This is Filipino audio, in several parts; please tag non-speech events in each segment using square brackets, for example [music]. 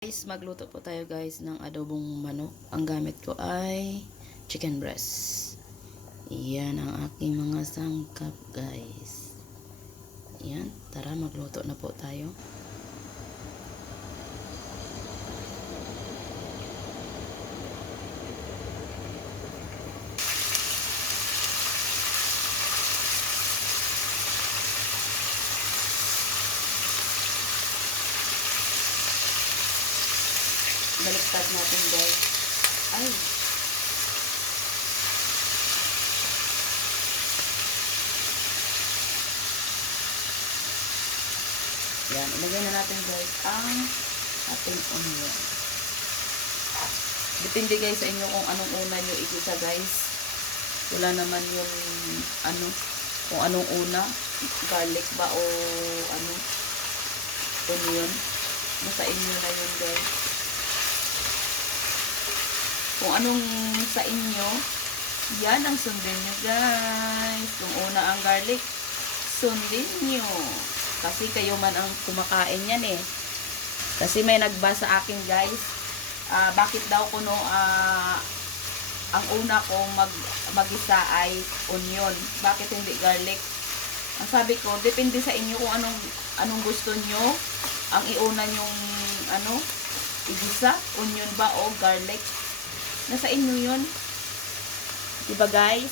Guys, magluto po tayo guys ng adobong manok. Ang gamit ko ay chicken breast. Yan ang aking mga sangkap guys. Yan, tara magluto na po tayo. Baliktad natin guys. Ay, Yan, ilagay na natin guys ang ating onion. Depende guys sa inyo kung anong una nyo igisa guys. Wala naman yung ano, kung anong una, garlic ba o ano, onion. Nasa inyo na yun guys. Kung anong sa inyo, yan ang sundin nyo guys. Kung una ang garlic, sundin nyo. Kasi kayo man ang kumakain yan eh. Kasi may nagbasa akin guys, ah, bakit daw kuno ah, ang una ko mag magisa ay onion. Bakit hindi garlic? Ang sabi ko, depende sa inyo kung anong anong gusto nyo. Ang iuna nyong ano, igisa, onion ba o garlic. Nasa inyo yun. Diba guys?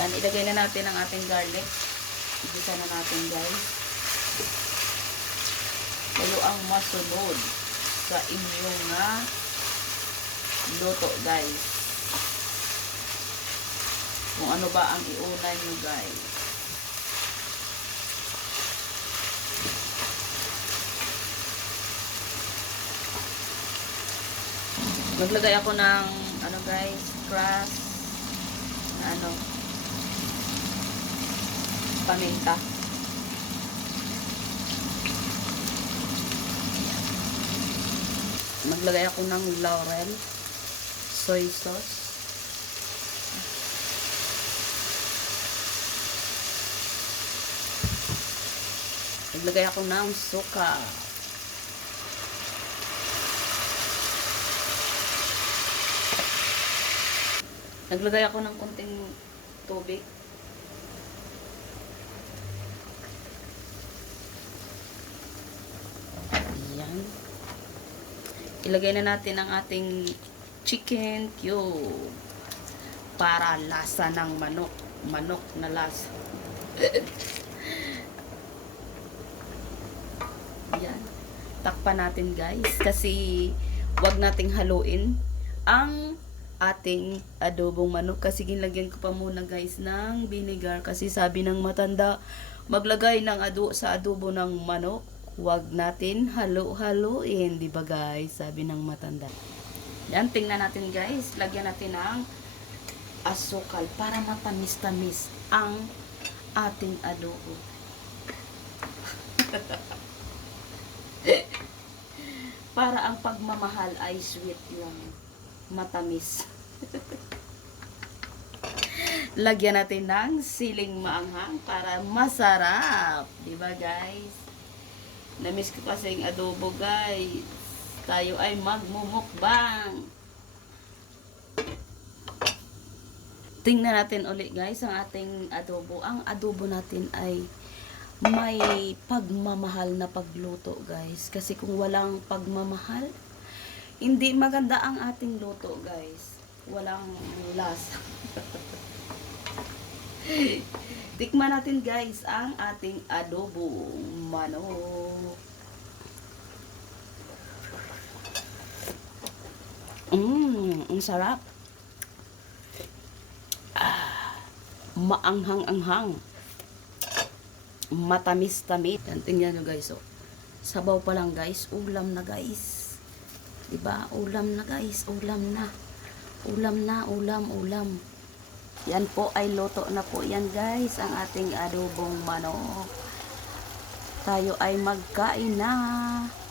Yan, ilagay na natin ang ating garlic. Igisa na natin guys. Kayo ang masunod sa inyong nga luto guys. Kung ano ba ang iuna nyo guys. Maglagay ako ng guys, grass na ano paminta. Maglagay ako ng laurel, soy sauce. Maglagay ako ng suka. Naglagay ako ng konting tubig. Ayan. Ilagay na natin ang ating chicken cube para lasa ng manok. Manok na lasa. [laughs] Ayan. Takpan natin guys kasi wag nating haluin ang ating adobong manok. Kasi ginlagyan ko pa muna guys ng vinegar. Kasi sabi ng matanda maglagay ng ado sa adobo ng manok. Wag natin halo-haloin di ba guys? Sabi ng matanda. Yan tingnan natin guys. Lagyan natin ng asukal para matamis-tamis ang ating adobo. [laughs] Para ang pagmamahal ay sweet lang matamis. [laughs] Lagyan natin ng siling maanghang para masarap. Di ba guys? Namiss ko kasi yung adobo guys. Tayo ay magmumukbang. Tingnan natin ulit guys ang ating adobo. Ang adobo natin ay may pagmamahal na pagluto guys. Kasi kung walang pagmamahal, hindi maganda ang ating luto, guys. Walang lasa. [laughs] Tikman natin, guys, ang ating adobo manok. Mmm, ang sarap. Ah, maanghang-anghang. Matamis-tamis. Tingnan nyo, guys, oh. Sabaw pa lang, guys. Ulam na, guys. Diba? Ulam na guys. Ulam na. Ulam na. Ulam, ulam. Yan po ay luto na po yan guys. Ang ating adobong manok. Tayo ay magkain na.